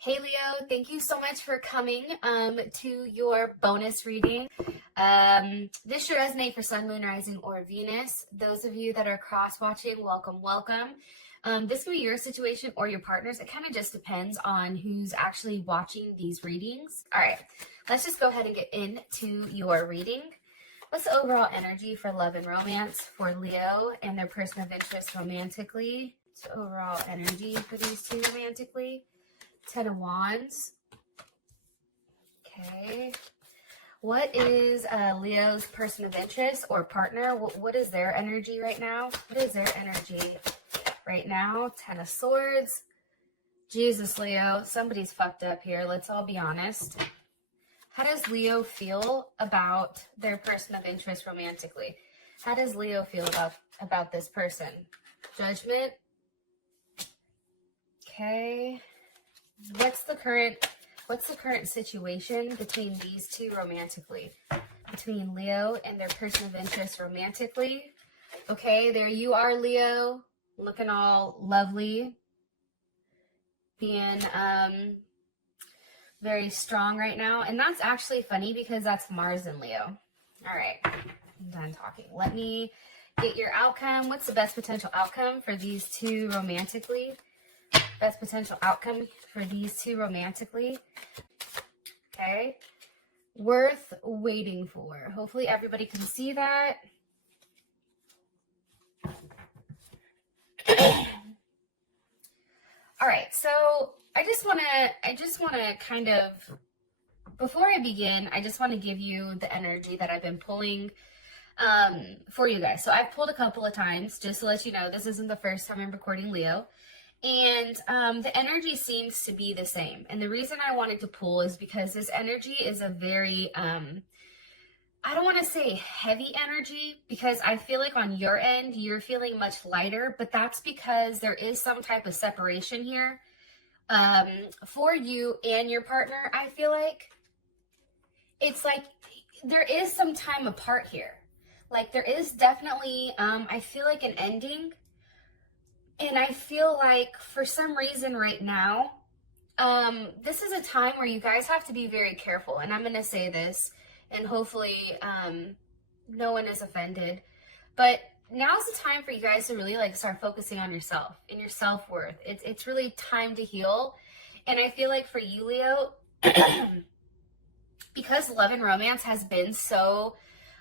Hey Leo, thank you so much for coming to your bonus reading. This should resonate for Sun, Moon, Rising, or Venus. Those of you that are cross-watching, welcome, welcome. This could be your situation or your partner's. It kind of just depends on who's actually watching these readings. All right, let's just go ahead and get into your reading. What's the overall energy for love and romance for Leo and their person of interest romantically? What's the overall energy for these two romantically? 10 of Wands. Okay. What is Leo's person of interest or partner? What is their energy right now? What is their energy right now? 10 of Swords. Jesus, Leo, somebody's fucked up here. Let's all be honest. How does Leo feel about their person of interest romantically? How does Leo feel about this person? Judgment. Okay. What's the current situation between these two romantically? Between Leo and their person of interest romantically. Okay, there you are, Leo, looking all lovely, being very strong right now. And that's actually funny because that's Mars in Leo. All right, I'm done talking. Let me get your outcome. What's the best potential outcome for these two romantically? Best potential outcome for these two romantically. Okay. Worth waiting for. Hopefully everybody can see that. All right. So I just want to kind of, before I begin, I just want to give you the energy that I've been pulling for you guys. So I've pulled a couple of times just to let you know this isn't the first time I'm recording Leo. And the energy seems to be the same. And the reason I wanted to pull is because this energy is a very, I don't want to say heavy energy, because I feel like on your end, you're feeling much lighter, but that's because there is some type of separation here for you and your partner. I feel like it's like there is some time apart here. Like there is definitely, I feel like an ending. And I feel like for some reason right now, this is a time where you guys have to be very careful. And I'm going to say this, and hopefully no one is offended. But now's the time for you guys to really like start focusing on yourself and your self-worth. It's really time to heal. And I feel like for you, Leo, because love and romance has been so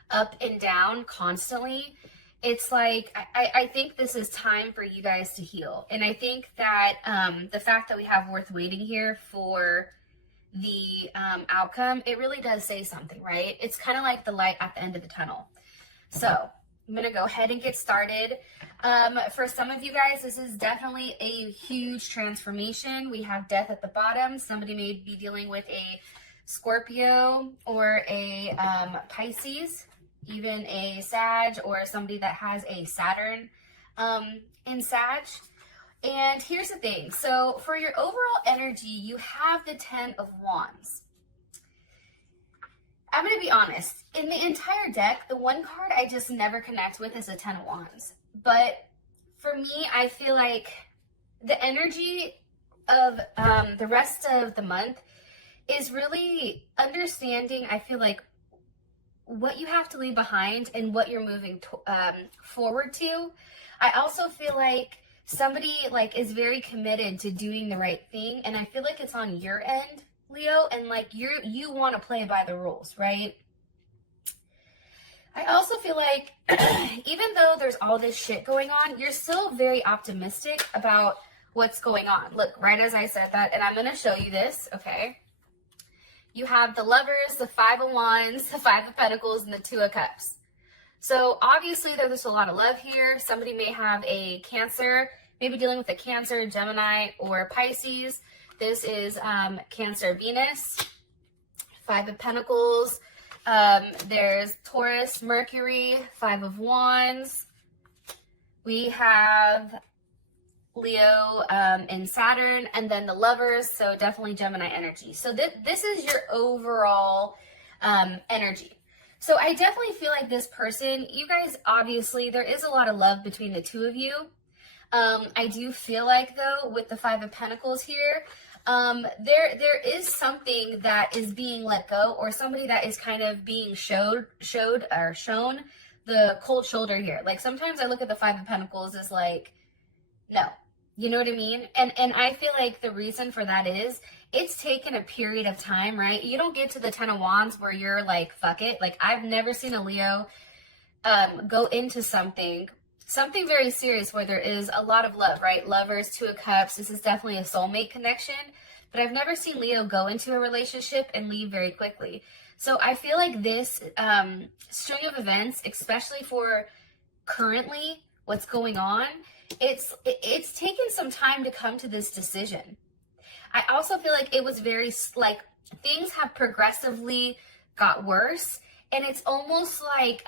up and down constantly, it's like, I think this is time for you guys to heal. And I think that the fact that we have worth waiting here for the outcome, it really does say something, right? It's kind of like the light at the end of the tunnel. So I'm going to go ahead and get started. For some of you guys, this is definitely a huge transformation. We have death at the bottom. Somebody may be dealing with a Scorpio or a Pisces, even a Sag, or somebody that has a Saturn in Sag. And here's the thing. So for your overall energy, you have the 10 of Wands. I'm going to be honest. In the entire deck, the one card I just never connect with is the 10 of Wands. But for me, I feel like the energy of the rest of the month is really understanding, I feel like, what you have to leave behind and what you're moving forward to. I also feel like somebody like is very committed to doing the right thing, and I feel like it's on your end, Leo, and like you want to play by the rules, right? I also feel like even though there's all this shit going on, you're still very optimistic about what's going on. Look, right as I said that, and I'm going to show you this, okay? You have the Lovers, the 5 of Wands, the 5 of Pentacles, and the 2 of Cups. So obviously there's a lot of love here. Somebody may have a Cancer, maybe dealing with a Cancer, Gemini, or Pisces. This is Cancer, Venus, 5 of Pentacles. There's Taurus, Mercury, 5 of Wands. We have Leo and Saturn, and then the Lovers, so definitely Gemini energy. So this is your overall energy. So I definitely feel like this person, you guys, obviously there is a lot of love between the two of you. I do feel like, though, with the Five of Pentacles here, there is something that is being let go, or somebody that is kind of being shown the cold shoulder here. Like, sometimes I look at the Five of Pentacles as like, no, you know what I mean? And I feel like the reason for that is it's taken a period of time, right? You don't get to the Ten of Wands where you're like, fuck it. Like, I've never seen a Leo go into something very serious where there is a lot of love, right? Lovers, Two of Cups. This is definitely a soulmate connection, but I've never seen Leo go into a relationship and leave very quickly. So I feel like this string of events, especially for currently what's going on, it's taken some time to come to this decision. I also feel like it was very, like, things have progressively got worse, and it's almost like,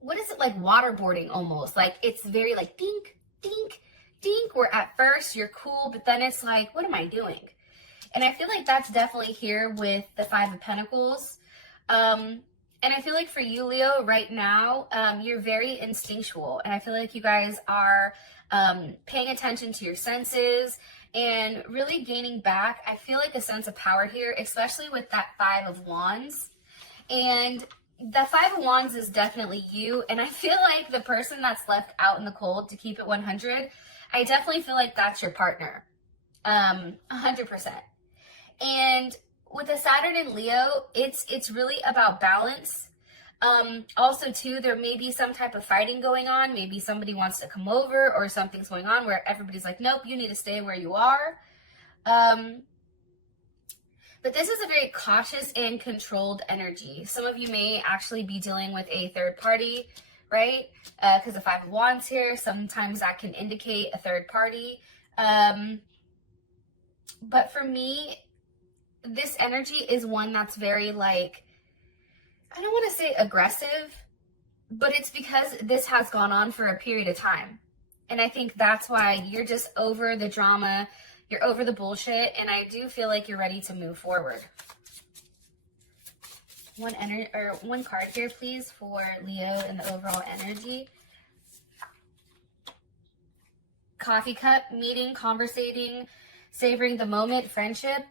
what is it, like waterboarding almost? Like, it's very like dink, dink, dink, where at first you're cool, but then it's like, what am I doing? And I feel like that's definitely here with the Five of Pentacles. And I feel like for you, Leo, right now, you're very instinctual. And I feel like you guys are paying attention to your senses and really gaining back, I feel like, a sense of power here, especially with that Five of Wands. And the Five of Wands is definitely you. And I feel like the person that's left out in the cold, to keep it 100, I definitely feel like that's your partner. 100%. And with the Saturn in Leo, it's really about balance. Also, too, there may be some type of fighting going on. Maybe somebody wants to come over, or something's going on where everybody's like, nope, you need to stay where you are. But this is a very cautious and controlled energy. Some of you may actually be dealing with a third party, right? Because the Five of Wands here, sometimes that can indicate a third party. But for me, this energy is one that's very, like, I don't want to say aggressive, but it's because this has gone on for a period of time. And I think that's why you're just over the drama, you're over the bullshit, and I do feel like you're ready to move forward. One card here, please, for Leo and the overall energy. Coffee cup, meeting, conversating, savoring the moment, friendship.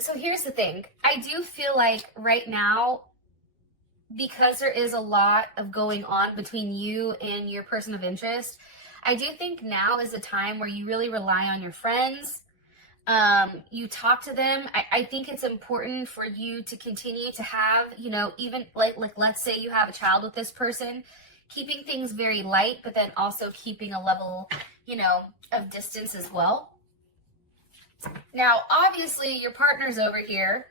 So here's the thing. I do feel like right now, because there is a lot of going on between you and your person of interest, I do think now is a time where you really rely on your friends. You talk to them. I think it's important for you to continue to have, you know, even like let's say you have a child with this person, keeping things very light, but then also keeping a level, you know, of distance as well. Now, obviously, your partner's over here,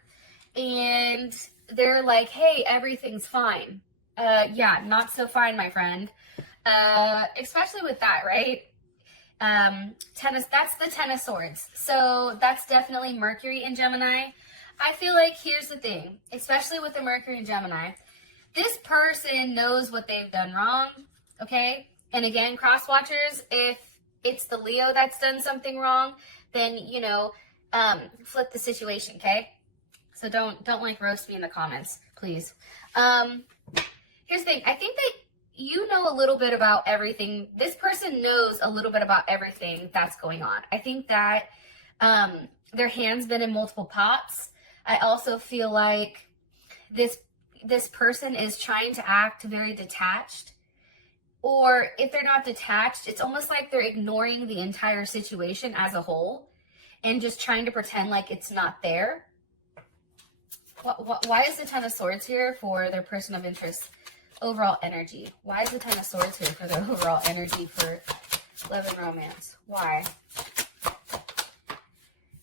and they're like, hey, everything's fine. Yeah, not so fine, my friend. Especially with that, right? That's the Ten of Swords. So that's definitely Mercury in Gemini. I feel like here's the thing, especially with the Mercury in Gemini, this person knows what they've done wrong, okay? And again, cross watchers, if it's the Leo that's done something wrong, then, you know, flip the situation, okay? So don't like roast me in the comments, please. Here's the thing. I think that you know a little bit about everything. This person knows a little bit about everything that's going on. I think that their hand's been in multiple pots. I also feel like this person is trying to act very detached. Or if they're not detached, it's almost like they're ignoring the entire situation as a whole and just trying to pretend like it's not there. Why is the Ten of Swords here for their person of interest overall energy? Why is the Ten of Swords here for their overall energy for love and romance? Why?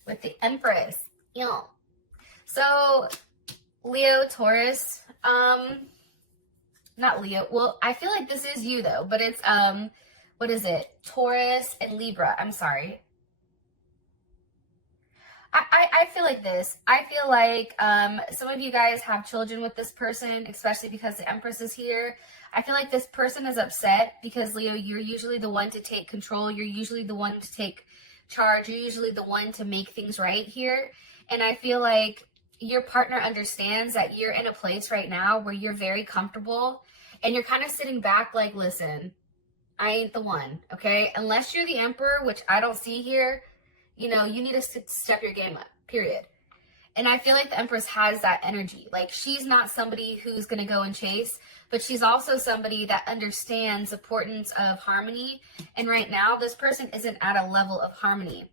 With the Empress. Yeah. So, Leo, Taurus, not Leo. Well, I feel like this is you though, but it's, what is it? Taurus and Libra. I'm sorry. I feel like this. I feel like some of you guys have children with this person, especially because the Empress is here. I feel like this person is upset because, Leo, you're usually the one to take control. You're usually the one to take charge. You're usually the one to make things right here. And I feel like your partner understands that you're in a place right now where you're very comfortable and you're kind of sitting back like, listen, I ain't the one, okay? Unless you're the emperor, which I don't see here, you know, you need to step your game up, period. And I feel like the empress has that energy. Like, she's not somebody who's going to go and chase, but she's also somebody that understands the importance of harmony. And right now, this person isn't at a level of harmony.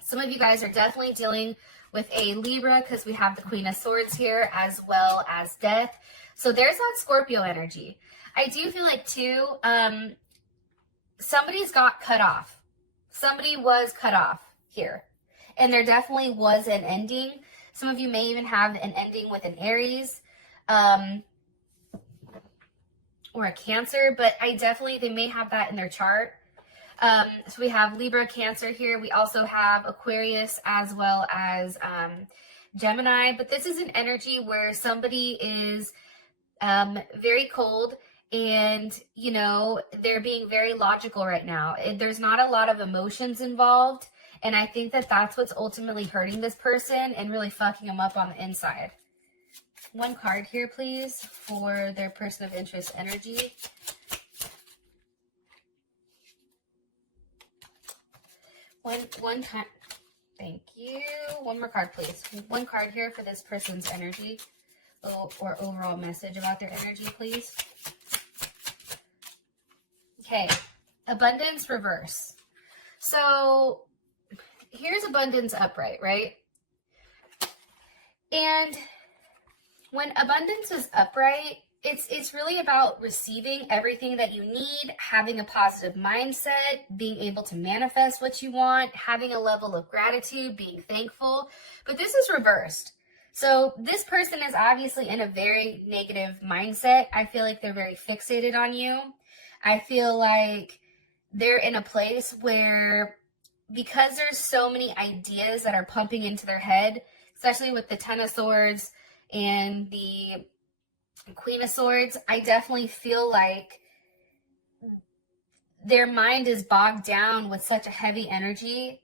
Some of you guys are definitely dealing with a Libra because we have the Queen of Swords here, as well as Death. So there's that Scorpio energy. I do feel like, too, somebody's got cut off. Somebody was cut off here. And there definitely was an ending. Some of you may even have an ending with an Aries or a Cancer, but they may have that in their chart. So we have Libra, Cancer here. We also have Aquarius as well as Gemini. But this is an energy where somebody is very cold and, you know, they're being very logical right now. There's not a lot of emotions involved. And I think that that's what's ultimately hurting this person and really fucking them up on the inside. One card here, please, for their person of interest energy. One time. Thank you. One more card, please. One card here for this person's energy or overall message about their energy, please. Okay. Abundance reverse. So here's abundance upright, right? And when abundance is upright, it's really about receiving everything that you need, having a positive mindset, being able to manifest what you want, having a level of gratitude, being thankful. But this is reversed. So this person is obviously in a very negative mindset. I feel like they're very fixated on you. I feel like they're in a place where, because there's so many ideas that are pumping into their head, especially with the Ten of Swords and the Queen of Swords, I definitely feel like their mind is bogged down with such a heavy energy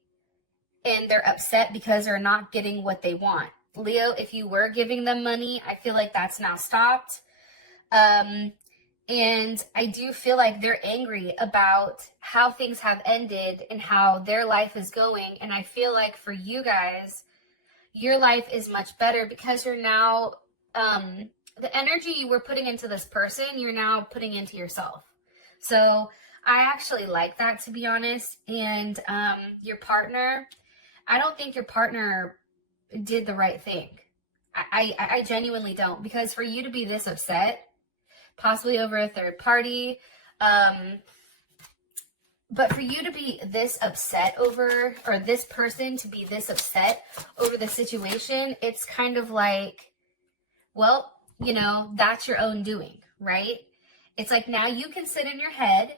and they're upset because they're not getting what they want. Leo, if you were giving them money, I feel like that's now stopped. And I do feel like they're angry about how things have ended and how their life is going. And I feel like for you guys, your life is much better because you're now, the energy you were putting into this person, you're now putting into yourself. So I actually like that, to be honest. And your partner, I don't think your partner did the right thing. I genuinely don't, because for you to be this upset, possibly over a third party, but for you to be this upset over, or this person to be this upset over the situation, it's kind of like, well, you know, that's your own doing, right? It's like, now you can sit in your head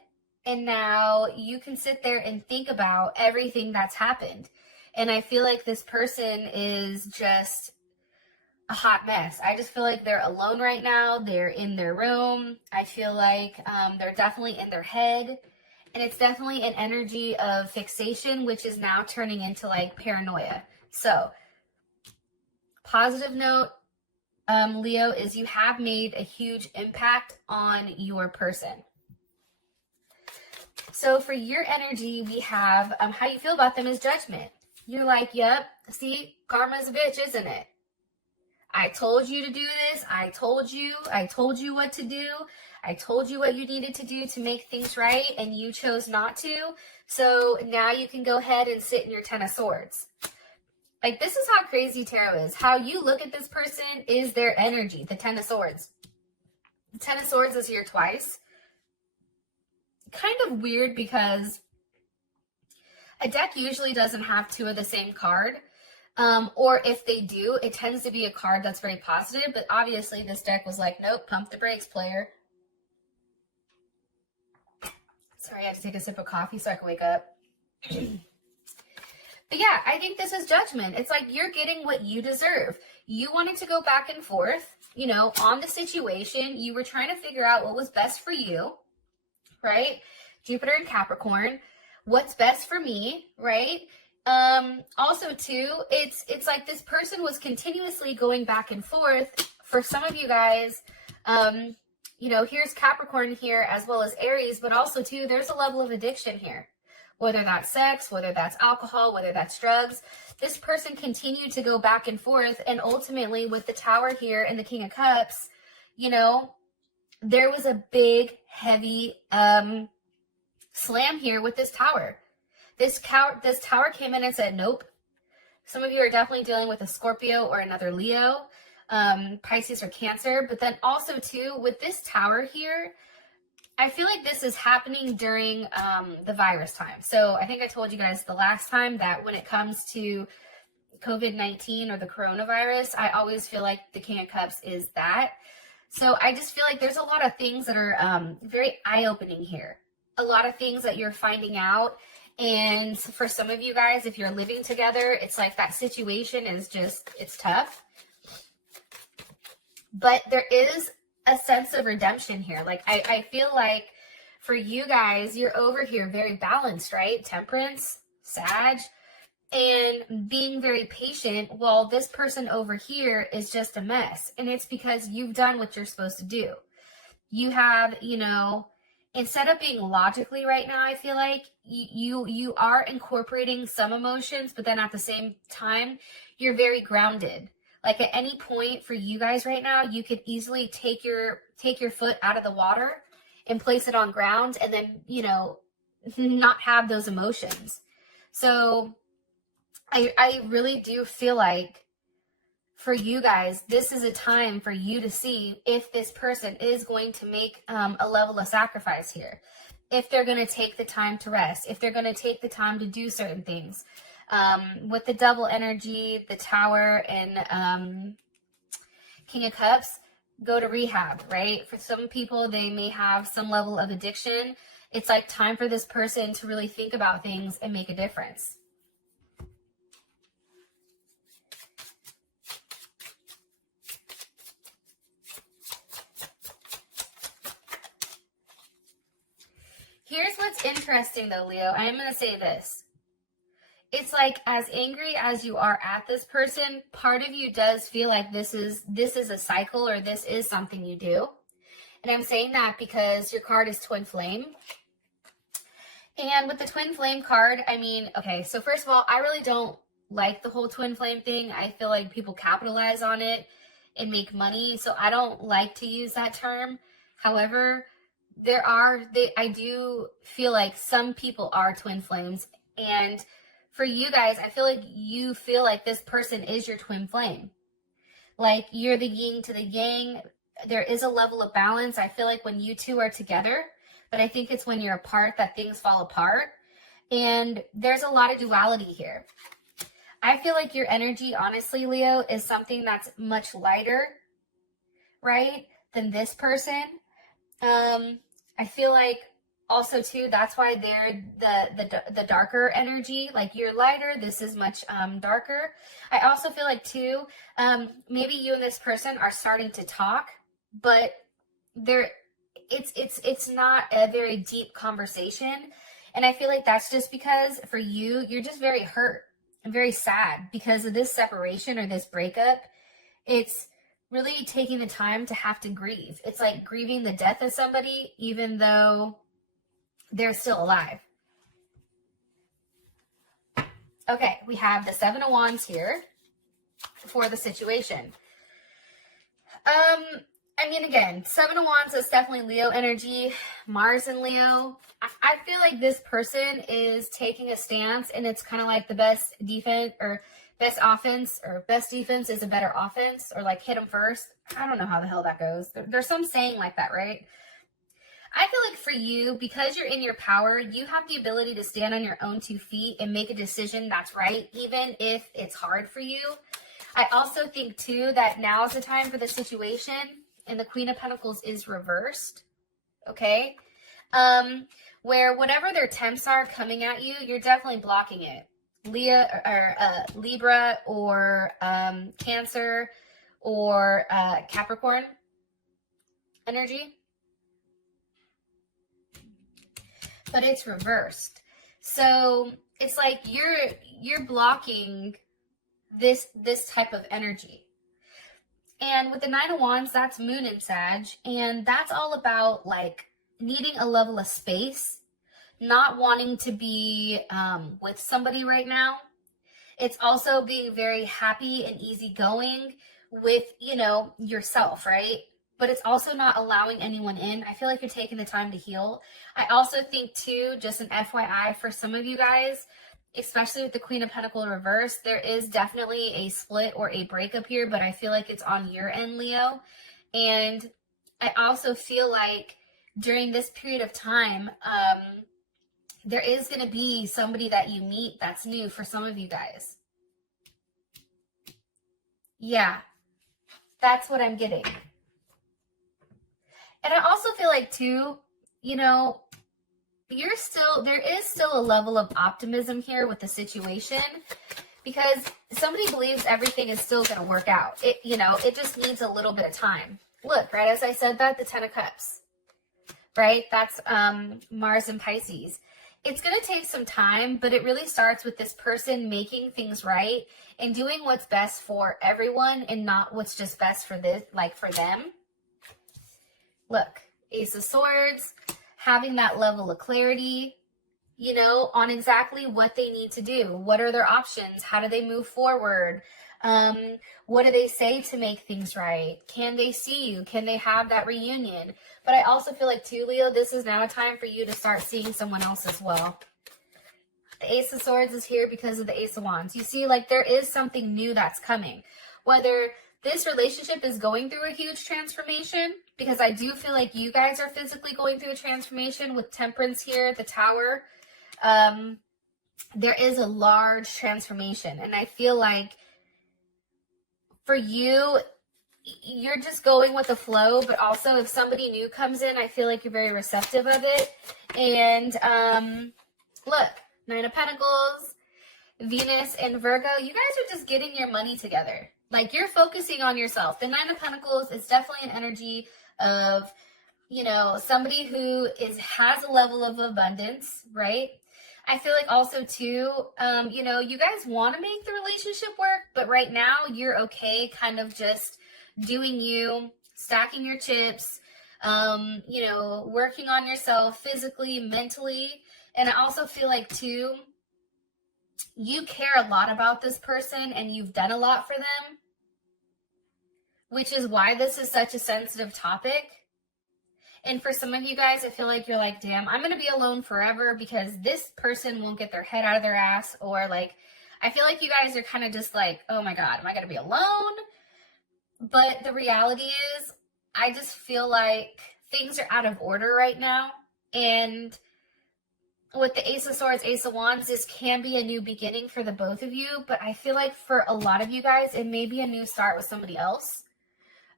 and now you can sit there and think about everything that's happened. And I feel like this person is just a hot mess. I just feel like they're alone right now. They're in their room. I feel like they're definitely in their head. And it's definitely an energy of fixation, which is now turning into like paranoia. So, positive note, Leo, is you have made a huge impact on your person. So for your energy, we have how you feel about them is judgment. You're like, yep, see, karma's a bitch, isn't it? I told you to do this. I told you what to do. I told you what you needed to do to make things right, and you chose not to. So now you can go ahead and sit in your Ten of Swords. Like, this is how crazy tarot is. How you look at this person is their energy, the Ten of Swords. The Ten of Swords is here twice. Kind of weird because a deck usually doesn't have two of the same card. Or if they do, it tends to be a card that's very positive. But obviously this deck was like, nope, pump the brakes, player. Sorry, I had to take a sip of coffee so I could wake up. But yeah, I think this is judgment. It's like, you're getting what you deserve. You wanted to go back and forth, you know, on the situation. You were trying to figure out what was best for you, right? Jupiter and Capricorn. What's best for me, right? Also too, it's like this person was continuously going back and forth. For some of you guys, you know, here's Capricorn here as well as Aries, but also too, there's a level of addiction here. Whether that's sex, whether that's alcohol, whether that's drugs, this person continued to go back and forth. And ultimately with the Tower here and the King of Cups, you know, there was a big, heavy slam here with this Tower. This Tower came in and said, nope. Some of you are definitely dealing with a Scorpio or another Leo, Pisces or Cancer. But then also too, with this Tower here, I feel like this is happening during the virus time. So I think I told you guys the last time that when it comes to COVID-19 or the coronavirus, I always feel like the King of Cups is that. So I just feel like there's a lot of things that are very eye-opening here. A lot of things that you're finding out. And for some of you guys, if you're living together, it's like that situation is just, it's tough. But there is a sense of redemption here. Like I feel like for you guys, you're over here very balanced, right? Temperance, Sag, and being very patient, while this person over here is just a mess. And it's because you've done what you're supposed to do. You have, you know, instead of being logically right now, I feel like you are incorporating some emotions, but then at the same time, you're very grounded. Like at any point for you guys right now, you could easily take your foot out of the water and place it on ground and then, you know, not have those emotions. So I really do feel like for you guys, this is a time for you to see if this person is going to make a level of sacrifice here. If they're going to take the time to rest, if they're going to take the time to do certain things. With the double energy, the Tower, and King of Cups, go to rehab, right? For some people, they may have some level of addiction. It's like time for this person to really think about things and make a difference. Here's what's interesting though, Leo. I'm going to say this. It's like as angry as you are at this person, part of you does feel like this is a cycle or this is something you do. And I'm saying that because your card is Twin Flame. And with the Twin Flame card, I mean, okay, so first of all, I really don't like the whole Twin Flame thing. I feel like people capitalize on it and make money. So I don't like to use that term. However, I do feel like some people are twin flames. And for you guys, I feel like you feel like this person is your twin flame. Like you're the yin to the yang. There is a level of balance. I feel like when you two are together, but I think it's when you're apart that things fall apart. And there's a lot of duality here. I feel like your energy, honestly, Leo, is something that's much lighter, right, than this person. I feel like also too, that's why they're the darker energy. Like you're lighter, this is much darker. I also feel like too, maybe you and this person are starting to talk, but it's not a very deep conversation. And I feel like that's just because for you, you're just very hurt and very sad because of this separation or this breakup. It's really taking the time to have to grieve. It's like grieving the death of somebody, even though they're still alive. Okay, we have the Seven of Wands here for the situation. I mean, again, Seven of Wands is definitely Leo energy, Mars and Leo. I feel like this person is taking a stance, and it's kind of like the best defense or best offense or best defense is a better offense, or like hit them first. I don't know how the hell that goes. There's some saying like that, right? I feel like for you, because you're in your power, you have the ability to stand on your own 2 feet and make a decision that's right, even if it's hard for you. I also think too that now is the time for the situation, and the Queen of Pentacles is reversed, okay? Where whatever their attempts are coming at you, you're definitely blocking it. Libra or Cancer or Capricorn energy. But it's reversed. So it's like you're blocking this type of energy. And with the Nine of Wands, that's Moon in Sag. And that's all about like needing a level of space, not wanting to be with somebody right now. It's also being very happy and easygoing with, you know, yourself, right? But it's also not allowing anyone in. I feel like you're taking the time to heal. I also think too, just an FYI for some of you guys, especially with the Queen of Pentacles reverse, there is definitely a split or a breakup here, but I feel like it's on your end, Leo. And I also feel like during this period of time, there is going to be somebody that you meet that's new for some of you guys. Yeah, that's what I'm getting. And I also feel like too, you know, there is still a level of optimism here with the situation, because somebody believes everything is still going to work out. It, you know, it just needs a little bit of time. Look, right, as I said that, the Ten of Cups, right? That's Mars and Pisces. It's going to take some time, but it really starts with this person making things right and doing what's best for everyone and not what's just best for this, like for them. Look, Ace of Swords, having that level of clarity, you know, on exactly what they need to do. What are their options? How do they move forward? What do they say to make things right? Can they see you? Can they have that reunion? But I also feel like too, Leo, this is now a time for you to start seeing someone else as well. The Ace of Swords is here because of the Ace of Wands. You see, like, there is something new that's coming. Whether this relationship is going through a huge transformation, because I do feel like you guys are physically going through a transformation with Temperance here, the Tower. There is a large transformation. And I feel like for you, you're just going with the flow, but also if somebody new comes in, I feel like you're very receptive of it. And look, Nine of Pentacles, Venus and Virgo, you guys are just getting your money together. Like, you're focusing on yourself. The Nine of Pentacles is definitely an energy of, you know, somebody who has a level of abundance, right? I feel like also too, you know, you guys want to make the relationship work, but right now you're okay kind of just doing you, stacking your chips, you know, working on yourself physically, mentally. And I also feel like too, you care a lot about this person and you've done a lot for them, which is why this is such a sensitive topic. And for some of you guys, I feel like you're like, damn, I'm going to be alone forever because this person won't get their head out of their ass. Or like, I feel like you guys are kind of just like, oh my God, am I going to be alone? But the reality is, I just feel like things are out of order right now. And with the Ace of Swords, Ace of Wands, this can be a new beginning for the both of you. But I feel like for a lot of you guys, it may be a new start with somebody else.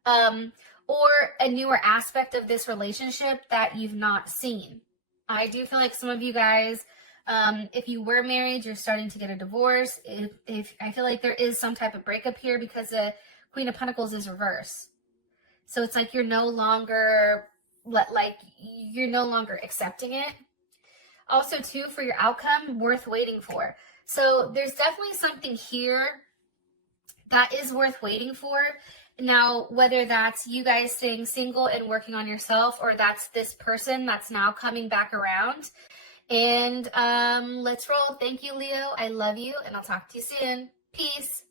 Or a newer aspect of this relationship that you've not seen. I do feel like some of you guys, if you were married, you're starting to get a divorce. If I feel like there is some type of breakup here because the Queen of Pentacles is reverse. So it's like you're no longer accepting it. Also, too, for your outcome, worth waiting for. So there's definitely something here that is worth waiting for. Now, whether that's you guys staying single and working on yourself, or that's this person that's now coming back around. And let's roll. Thank you, Leo. I love you, and I'll talk to you soon. Peace.